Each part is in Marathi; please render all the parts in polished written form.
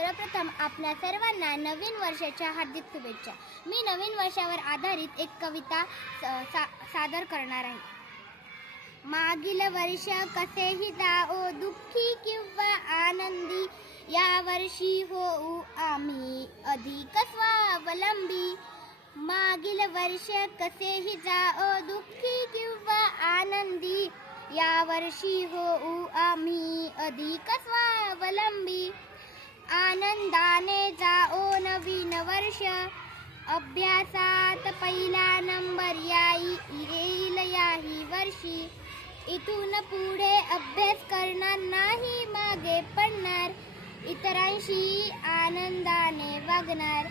सर्वप्रथम आपल्या सर्वांना नवीन वर्षाच्या हार्दिक शुभेच्छा. मी नवीन वर्षावर आधारित एक कविता सादर करणार आहे. मागील वर्ष कसेही जाओ दुःखी किंवा आनंदी, या वर्षी होऊ आम्ही अधिक स्वावलंबी. मागील वर्ष कसेही जाओ दुःखी किंवा आनंदी, या वर्षी होऊ आम्ही अधिक स्वावलंबी. आनंदाने जाओ नवीन वर्ष, अभ्यासात पहिला नंबर येईल याही वर्षी. इथून पुढे अभ्यास करणार नाही, मागे पडणार, इतरांशी आनंदाने वागणार.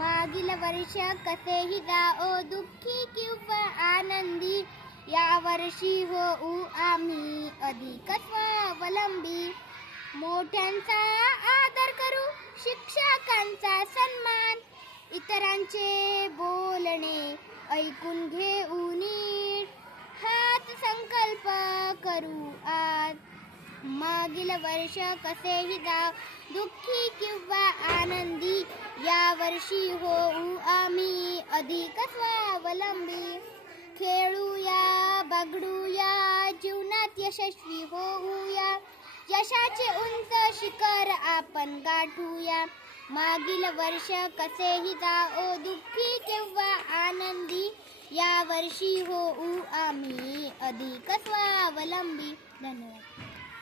मागील वर्ष कसेही जाओ दुःखी किंवा आनंदी, या वर्षी होऊ आम्ही अधिक स्वावलंबी. मोठ्यांचा आदर करू, शिक्षकांचा सन्मान, इतरांचे बोलणे ऐकून घेऊ नीट, हाच संकल्प करू आज. मागील वर्ष कसेही जाओ दुःखी किंवा आनंदी, या वर्षी होऊ आम्ही अधिक स्वावलंबी. खेळूया, बागडूया, जीवनात यशस्वी होऊया, यशाचे उंच शिखर आपण गाठूया. मागील वर्ष कसेही जाओ दुःखी किंवा आनंदी, या वर्षी होऊ आम्ही अधिक स्वावलंबी. धन्यवाद.